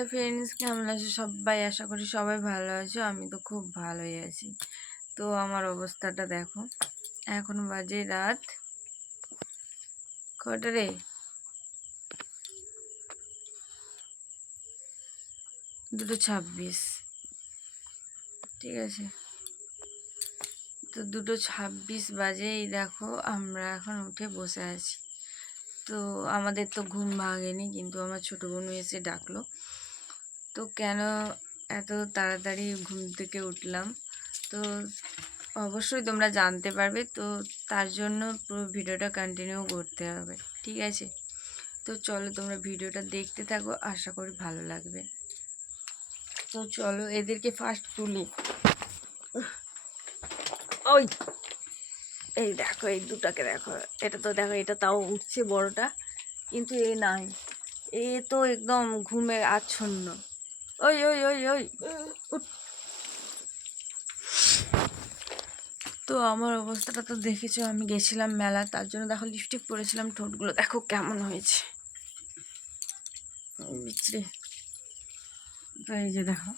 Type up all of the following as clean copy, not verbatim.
Hello friends, কেমন আছো সবাই? আশা করি সবাই ভালো আছো। আমি তো খুব ভালোই আছি। তো আমার অবস্থাটা দেখো, এখন বাজে রাত কটা রে, 2:26। ঠিক আছে, তো 2:26 বাজেই দেখো আমরা এখন উঠে বসে আছি। তো আমাদের তো ঘুম ভাঙেনি, কিন্তু আমার ছোটো বোনু এসে ডাকলো। তো কেন এত তাড়াতাড়ি ঘুম থেকে উঠলাম, তো অবশ্যই তোমরা জানতে পারবে। তো তার জন্য পুরো ভিডিওটা কন্টিনিউ করতে হবে, ঠিক আছে? তো চলো তোমরা ভিডিওটা দেখতে থাকো, আশা করি ভালো লাগবে। তো চলো এদেরকে ফার্স্ট তুলি। ওই এই দেখো, এই দুটাকে দেখো, এটা তো দেখো, এটা তাও উঠছে বড়টা, কিন্তু এ নাই, এ তো একদম ঘুমে আচ্ছন্ন। ওই ওই ওই ওই উঠ। তো আমার অবস্থাটা তো দেখেছো, আমি গেছিলাম মেলা, তার জন্য দেখো লিপস্টিক পরেছিলাম, ঠোঁটগুলো দেখো কেমন হয়েছে বিচরে। তো এই যে দেখো,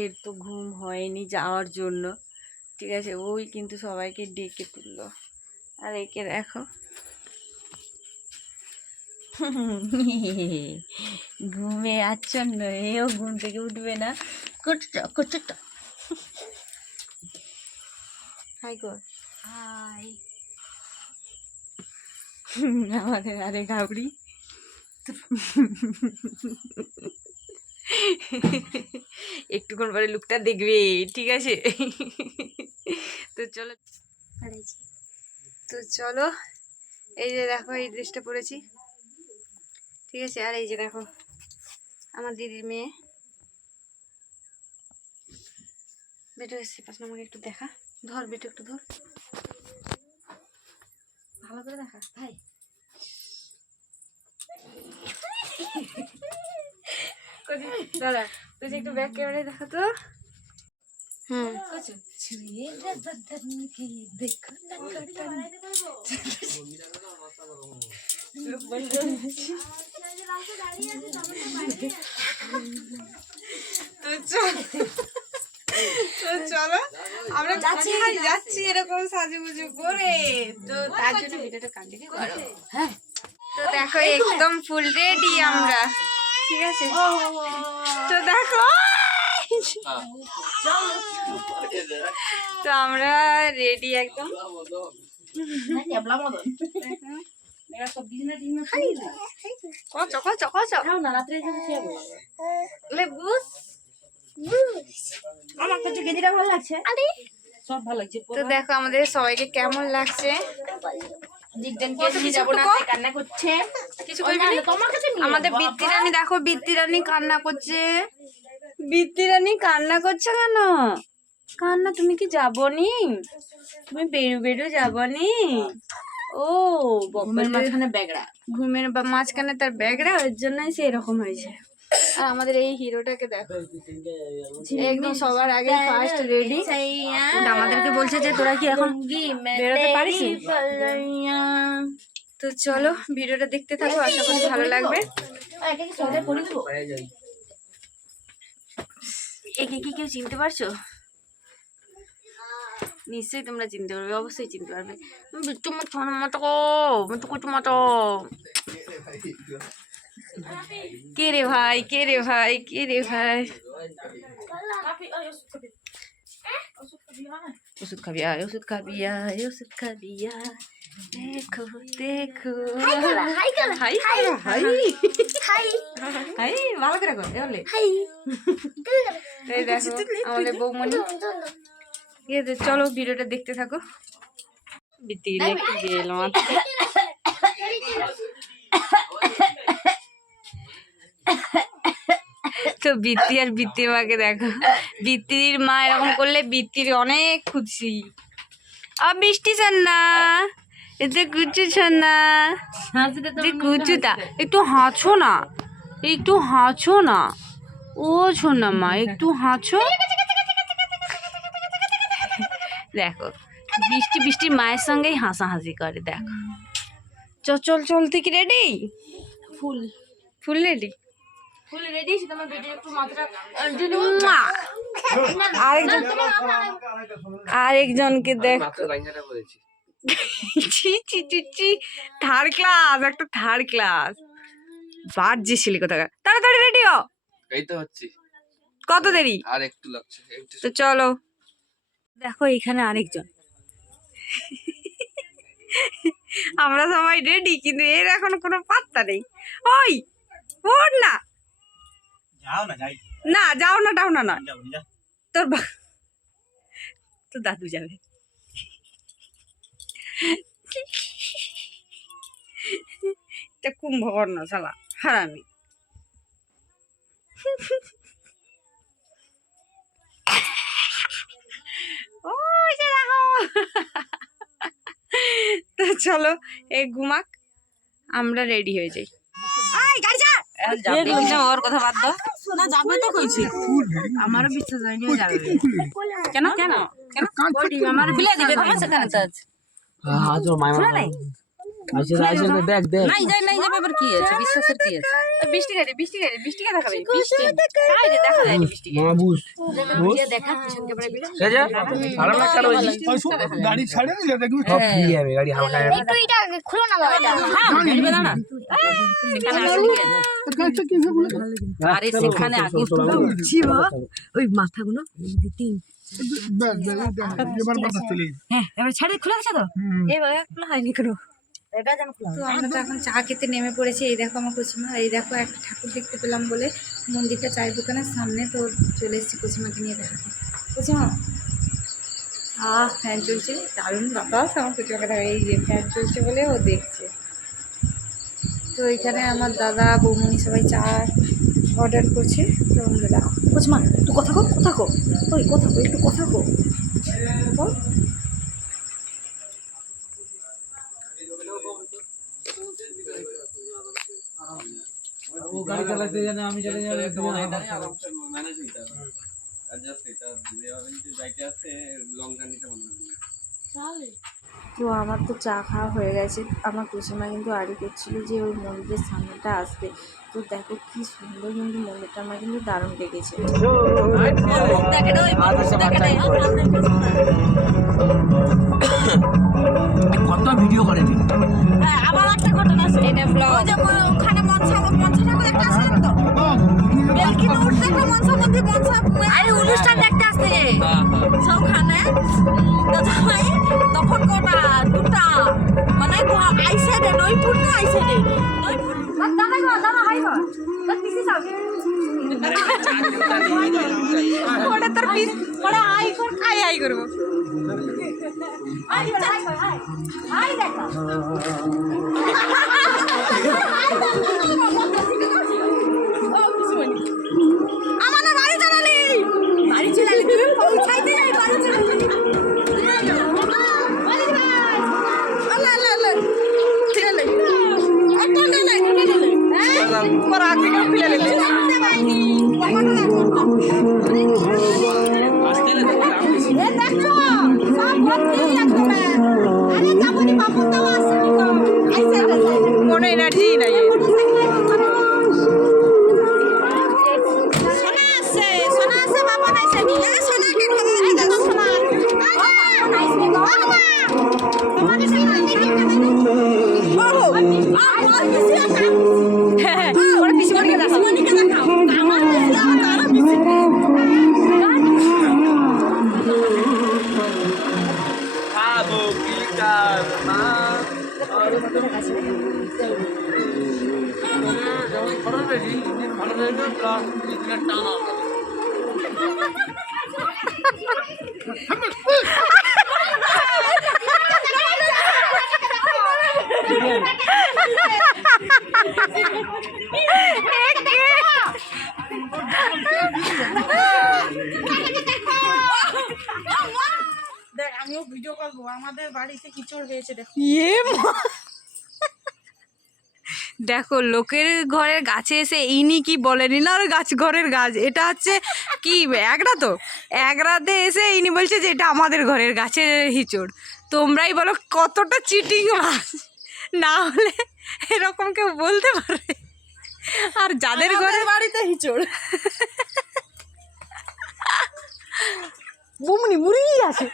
এর তো ঘুম হয়নি যাওয়ার জন্য, ঠিক আছে? ওই কিন্তু সবাইকে ডেকে তুললো। আর একে দেখো ঘুমে আচ্ছন্ন, এও ঘুম থেকে উঠবে না। কচুটা হাই কর, হাই। আমাদের আরে গাবড়ি একটুক্ষণ পরে লুকটা দেখবে, ঠিক আছে? তো চলো, তো চলো, এই যে দেখো এই ড্রেসটা পরেছি, ঠিক আছে? আর এই যে দেখো আমার দিদির মেয়ে বেটো এসছে, পাঁচ নম্বরকে একটু দেখা, ধর বেটো, একটু ধর, ভালো করে দেখা ভাই। দাদা তুই একটু ব্যাক ক্যামেরায় দেখা তো। হুম, তো চলো আমরা যাচ্ছি এরকম সাজুগুজু করে, তো তার জন্য ভিডিওটা কন্টিনিউ করো। হ্যাঁ, তো দেখো একদম ফুল রেডি আমরা, ঠিক আছে? তো দেখো, তো আমরা রেডি একদম। তো দেখো আমাদের সবাইকে কেমন লাগছে। আমাদের বৃত্তি রানী দেখো, বৃত্তি রানী কান্না করছে। বৃত্তি রানী কান্না করছে কেন? কান্না, তুমি কি যাবনি? তুমি বেরু বেরু যাবনি? ও ঘুমের মাঝখানে ব্যাগড়া, ঘুমের মাঝখানে তার ব্যাগড়া, ওর জন্যই সে এরকম হয়েছে। আর আমাদের এই হিরোটাকে দেখো, একদম সবার আগে ফার্স্ট রেডি। আমাদেরকে বলছে যে তোরা কি এখন বেরোতে পারিস? তো চলো ভিডিওটা দেখতে থাকো, আশা করি ভালো লাগবে। একে কি কেউ চিনতে পারছো? নিশ্চয়ই তোমরা চিনতে পারবে, অবশ্যই চিনতে পারবে। বিট্টু মতো কে রে ভাই, কে রে ভাই, কে রে ভাই? ওষুধ খাবি আয়, ওষুধ খাবি আয়, ওষুধ খাবি আয়, দেখো দেখো, হাই হাই হাই, ভালো করে কর, এলে এই দেখো আমাদের বৌমনি। ঠিক আছে, চলো ভিডিওটা দেখতে থাকো। বৃত্তি একটু গেলাম। তো বৃত্তি আর বৃত্তির মাকে দেখো, বৃত্তির মা এরকম করলে বৃত্তির অনেক খুশি। আর বৃষ্টি চান না, এতে কুচু চান না, কুচুটা একটু হাঁচো না, একটু হাঁচো না, ও শোনা মা একটু হাঁচো। দেখো বৃষ্টি বৃষ্টির মায়ের সঙ্গেই হাসাহাসি করে, দেখো। চল চল চল, থেকে রেডি? ফুল ফুল রেডি? ফুল রেডি আছে, তোমার বেটি একটু মাত্রা আরেকজনকে দেখ, থার্ড ক্লাস, একটা থার্ড ক্লাস বাজে শিলি কোথাকার। তাড়াতাড়ি রেডি হ। এই তো হচ্ছি। কত দেরি? আর একটু লাগছে। তো চলো। দেখো এখানে আরেকজন। আমরা সবাই রেডি, কিন্তু এর এখন কোনো পাত্তা নেই। ওই ওর না, না যাও না, যাও না, না তোর তোর দাদু যাবে। এটা কুম্ভকর্ণ শালা হারামি। তো চলো এই ঘুমাক, আমরা রেডি হয়ে যাই। ওর কথা বাদ দাও না, যাবে তো কইছি। আমারও বিশ্বাস হয়নি যাবে। কেন কেন কেন আমার খুলে দিবে তোমার সেখানে তো আছে। হ্যাঁ তো মাইমা নাই। আচ্ছা দেখ দেখ। নাই যাবে এবার কি আছে, বিশ্বাসের কি আছে? বৃষ্টি গাড়ি দেখাবে, বৃষ্টি তাই রে দেখা যায় বৃষ্টি মামা বুঝ দেখা পিছন ক্যামেরা বিলে সেজা ভালো না কারো গাড়ি ছাড়ে দিলে দেখবি সব ফ্রি হবে, গাড়ি হালকা হবে। একটু এটা খোলো না বাবা, এটা গাড়ি দাঁড়া সেখানে আছে কি আছে? আরে সেখানে আগে উঠছি বাবা, ওই মাথাগুলো তিন। এবার কথা চলে হ্যাঁ এবার ছাড়ে খুলে আছে তো, এবার খোলা হয়নি কোনো। তো আমরা তো এখন চা খেতে নেমে পড়েছি। এই দেখো আমার কুচিমা, এই দেখো একটা ঠাকুর দেখতে পেলাম বলে মন্দিরটা চায়ের দোকানের সামনে, তো চলে এসেছি কুচিমাকে নিয়ে দেখাতে। কুচিমা ফ্যান চলছে, দারুণ বাতাস। আমার কুচিমাকে দেখা, এই যে ফ্যান চলছে বলে ও দেখছে। তো এখানে আমার দাদা বৌমনি সবাই চা অর্ডার করছে। তো আমরা দেখো কুচিমা তুই কথা কো, ওই কথা কো, একটু কথা কো। ও গাড়ি চালাতে জানে, আমি চালাতে জানি, ম্যানেজ হইতে হবে। অ্যাডজাস্ট এটা দিলে হবে, কিন্তু যাইতে আছে লং জার্নিতে মনে হয়। তো আমার তো চা খাওয়া হয়ে গেছে। আমার কুসুমা কিন্তু আড়ি করছিল যে ওই মন্দিরের সামনেটা আসবে। তো দেখো কি সুন্দর, কিন্তু মন্দিরটা আমার কিন্তু দারুণ লেগেছে। কত ভিডিও করে দিন। আবার একটা ঘটনা আছে, এটা ব্লগ। ওই যে ওখানে মনসা ঠাকুর একটা আছে তো, বেলকি উঠছে একটা মনসা মন্দির, আরে অনুষ্ঠান দেখতে আসছে সবখানে। তো জামাই তখন কটা দুটা মানে আইসে রে নইপুর না আইসে রে নইপুর দাদা হাই গো তোর পিছে যাও ওটা তোর পিস ওটা আই কর, আই করব। হাই হাই দেখো আমাদের বাড়ি চালালি তুমি পৌঁছাইতে যাই বাড়ি চালালি। কোনো এনার্জি নাই। ওরা পিছু মনিকে দেখাও, আমার খাবো কি কার মা ভালো লাগে প্লাস টানা। দেখ আমিও ভিডিও করবো, আমাদের বাড়িতে কিচড় হয়েছে দেখো। দেখো লোকের ঘরের গাছে এসে ইনি কি বলেনি না, গাছ ঘরের গাছ এটা হচ্ছে কি একরা, তো একরাতে এসে ইনি বলছে যে এটা আমাদের ঘরের গাছের হিচড়। তোমরাই বলো কতটা চিটিং মাছ, না হলে এরকম কেউ বলতে পারে? আর যাদের ঘরে বাড়িতে হিচড় বুমনি মুড়ি আছে।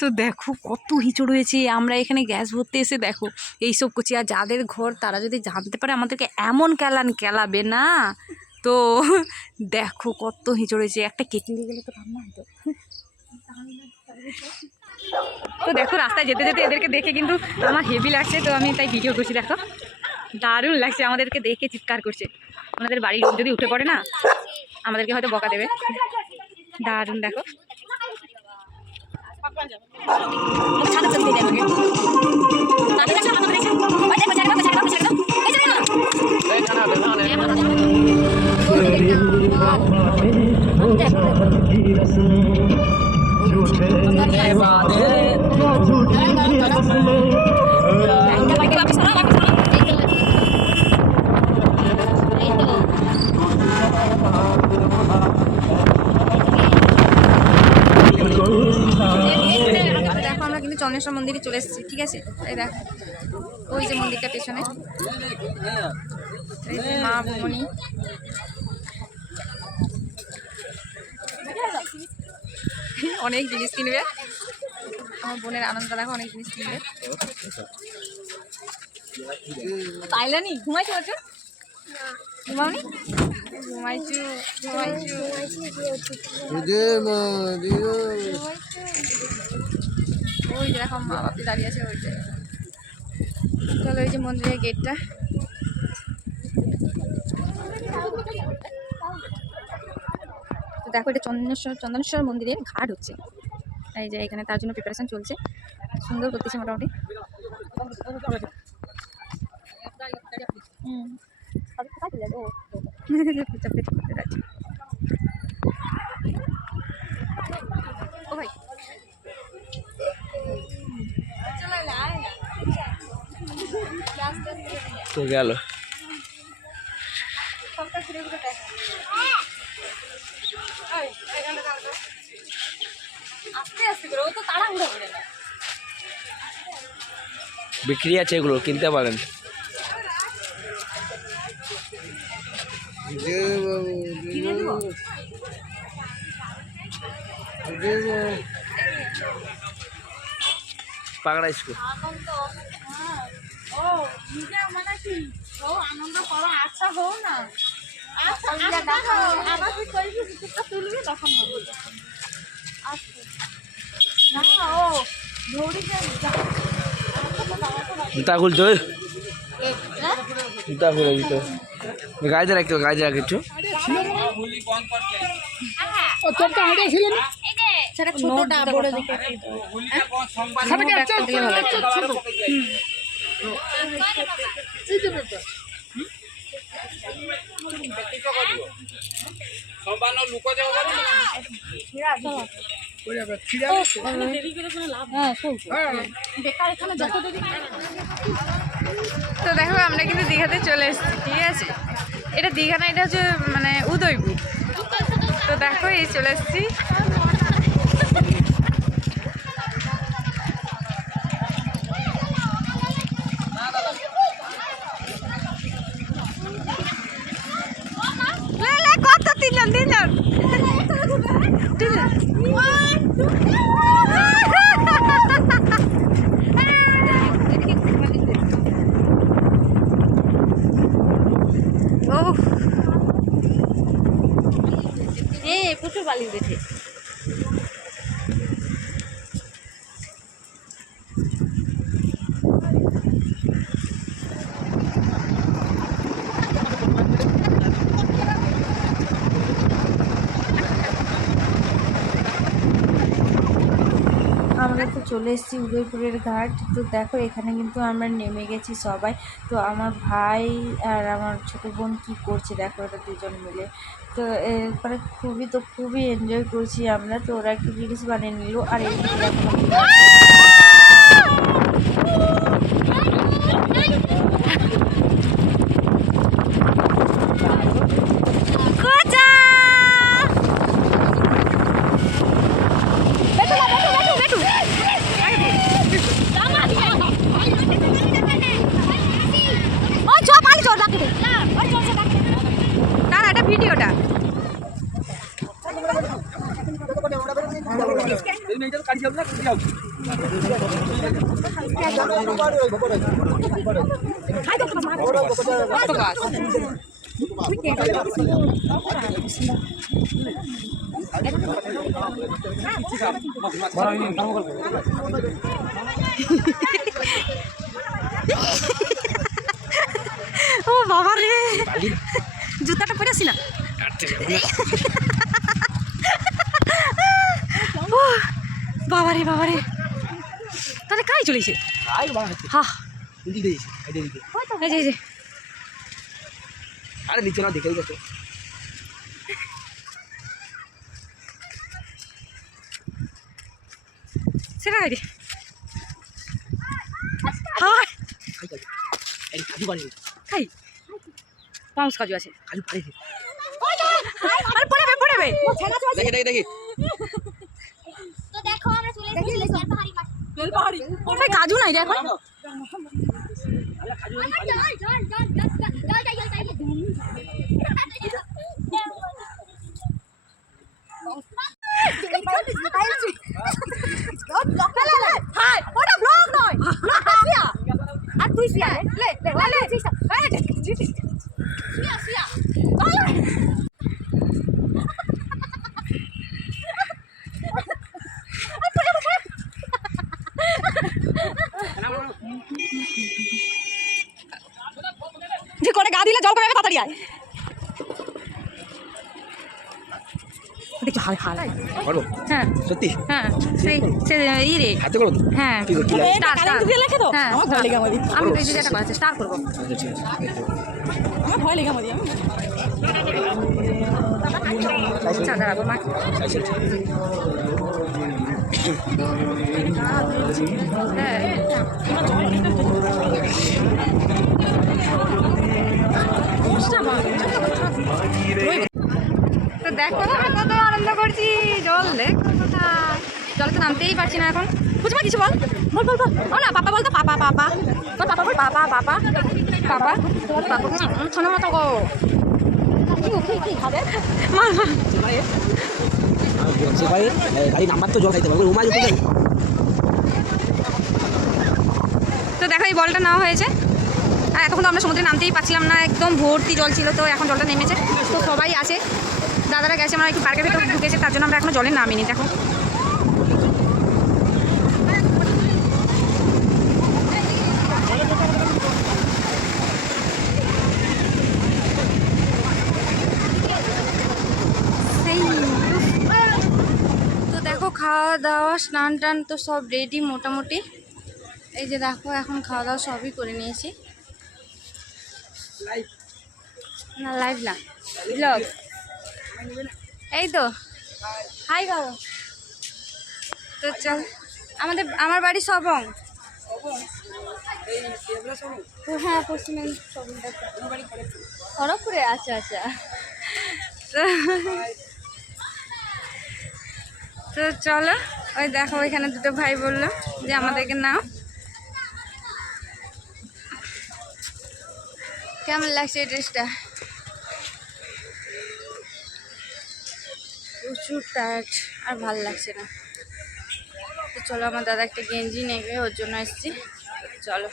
তো দেখো কত হিচড় হয়েছে, আমরা এখানে গ্যাস ভরতে এসে দেখো এইসব করছি। আর যাদের ঘর তারা যদি জানতে পারে আমাদেরকে এমন কেলাবে না। তো দেখো কত হিচড় হয়েছে, একটা কেটে নিয়ে গেলে তো রান্না হতো। তো দেখো রাস্তায় যেতে যেতে এদেরকে দেখে কিন্তু আমার হেভি লাগছে, তো আমি তাই ভিডিও করছি। দেখো দারুণ লাগছে, আমাদেরকে দেখে চিৎকার করছে। ওনাদের বাড়ির লোক যদি উঠে পড়ে না আমাদেরকে হয়তো বকা দেবে। দারুণ দেখো চন্দ্রেশ্বর মন্দিরে চলে এসেছি, ঠিক আছে। এই দেখো ওই যে মন্দিরটা পেছনে, এই যে মা ভুবনী। অনেক জিনিস কিনবে আমার বোনের, আনন্দ দেখো অনেক জিনিস কিনবে। তাইলানি ঘুমাইছো বলছো? ঘুমাওনি? ঘুমাইছো ঘুমাইছো ওই যে দেখো মা বাপি দাঁড়িয়ে আছে ওই যে। চলো ওই যে মন্দিরের গেটটা। তো দেখো এটা চন্দনেশ্বর মন্দিরের ঘাট হচ্ছে, এই যে এখানে তার জন্য প্রিপারেশন চলছে, সুন্দর করতেছে মোটামুটি। ও ভাই তো গেল বিক্রি আছে, এগুলো কিনতে পারেন। পাগড়া স্কুল ও নিজে মানে কি ও আনন্দ করো, আচ্ছা হও না, আচ্ছা আবার তুই করবি, কিছুটা তুলবি তখন হবে। আচ্ছা না ও ধরি জুতা খুলতে, জুতা খুলে দিতে গাড়িতে রাখতে, গাড়িতে রাখ কিছু। তোরটা আইডিয়া ছিল না? সেটা ছোটটা বড় দেখে তো দেখো আমরা কিন্তু দীঘাতে চলে এসেছি, ঠিক আছে। এটা দীঘা না, এটা হচ্ছে মানে উদয়পুর। তো দেখো এই চলে এসেছি। কত তিনজন প্রচুর বালি উঠেছে। আমরা তো চলে এসেছি উদয়পুরের ঘাট। তো দেখো এখানে কিন্তু আমরা নেমে গেছি সবাই। তো আমার ভাই আর আমার ছোটো বোন কী করছে দেখো, ওরা দুজন মিলে। তো এরপরে খুবই এনজয় করছি আমরা। তো ওরা একটু রিলস বানিয়ে নিল, আর এই ও ও বাবা রে, জুতাটা পরে আসি না। বাবারে বাবারে, তাহলে কাই চলেছে। হ্যাঁ এই যে আরে নিচে না দেখেই গেছে। সেটা গাড়ি হাই খাই পাউস কাজু আছে। আরে পড়াবে পড়াবে, দেখি দেখি দেখি তো দেখো আমরা চলে এসেছি বেলপাহাড়ি মাঠ। বেলপাহাড়ি ভাই, কাজু নাই রে এখন। আর তুই শুয়া লে লে লে শুয়া শুয়া যে করে গা দিলে জল কমে যাবে, তাড়াতাড়ি আয়। দেখছো হাল হাল পারবো হ্যাঁ সত্যি? হ্যাঁ সেই সে ই রে হাতে করো তো? হ্যাঁ কি কি লাগে? স্টার স্টার লেখে দাও, হ্যাঁ আমার ভয় লেগে আমাদের। আমি এই যেটা করেছি স্টার করব। আচ্ছা ঠিক আছে। আমার ভয় লেগে আমাদের। আচ্ছা দাঁড়াবো মা। তো দেখো কত আনন্দ করছি, জল দেখো কোথায়, জলে তো নামতেই পারছি না এখন। বুঝবা কিছু বল বল বল বল ও না পাপা বলতো, পাপা পাপা বল, পাপা বল, পাপা পাপা পাপা পাপা শোনো মতো গো মার মার। সে ভাই গাড়ি নাম্বার তো জল খাইতে পারবো রুমাল যেতে যাই। তো দেখো এই বলটা নেওয়া হয়েছে, আর এতক্ষণ তো আমরা সমুদ্রে নামতেই পারছিলাম না, একদম ভর্তি জল ছিল। তো এখন জলটা নেমেছে, তো সবাই আছে, দাদারা গেছে, আমরা একটু পার্কের ভেতর ঢুকেছে, তার জন্য আমরা এখনো জলে নামিনি। দেখো সেই তো দেখো খাওয়া দাওয়া স্নান টান তো সব রেডি মোটামুটি। এই যে দেখো এখন খাওয়া দাওয়া সবই করে নিয়েছি। না লাইভ না, ব্লগ। এই তো হাই গাও। তো চল, আমার বাড়ি সবং। হ্যাঁ পশ্চিম খড়গপুরে। আচ্ছা আচ্ছা। তো চলো, ওই দেখো ওইখানে দুটো ভাই বললো যে আমাদেরকে নাও। কেমন লাগছে এই ড্রেসটা? প্রচুর টায়ার্ড, আর ভাল লাগছে না। তো চলো, আমার দাদা একটা গেঞ্জি নেবে, ওর জন্য এসেছি। চলো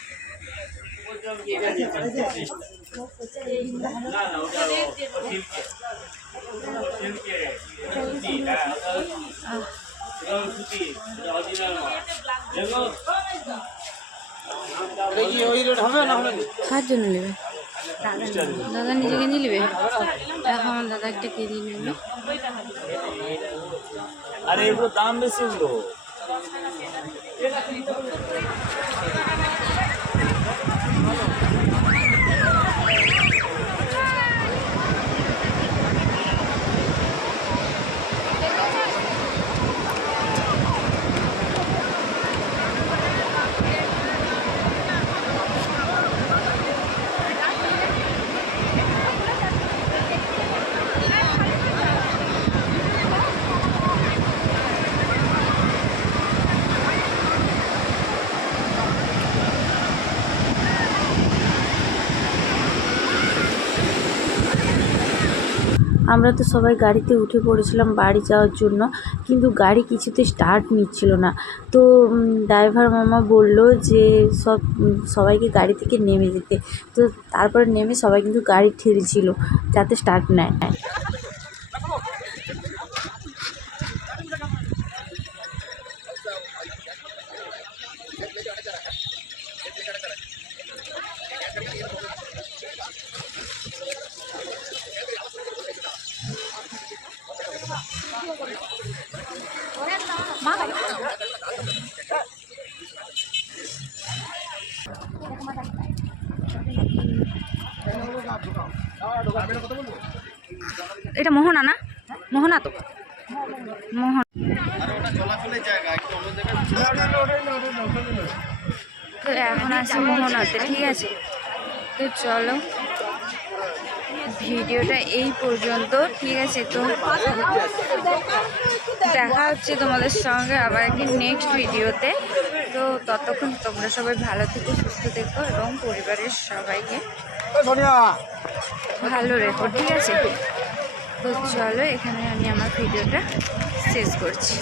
কার জন্য নেবে? দাদা নিজে গেঞ্জি নেবে। দেখো আমার দাদা একটা গেঞ্জি নেবে। আরে এগুলো দাম বেশি হলো। আমরা তো সবাই গাড়িতে উঠে পড়েছিলাম বাড়ি যাওয়ার জন্য, কিন্তু গাড়ি কিছুতে স্টার্ট নিচ্ছিল না। তো ড্রাইভার মামা বলল যে সবাইকে গাড়ি থেকে নেমে যেতে। তো তারপরে নেমে সবাই কিন্তু গাড়ি ঠেলছিল যাতে স্টার্ট নেয়। এটা মোহনা না? মোহনা তো মোহন। তো এখন আছি মোহনাতে, ঠিক আছে। তো চলো ভিডিওটা এই পর্যন্ত, ঠিক আছে। তো দেখা হচ্ছে তোমাদের সঙ্গে আবার একদিন নেক্সট ভিডিওতে। তো ততক্ষণ তোমরা সবাই ভালো থেকো, সুস্থ থেকো এবং পরিবারের সবাইকে ভালো রেখো, ঠিক আছে। তো চলো এখানে আমি আমার ভিডিওটা শেষ করছি।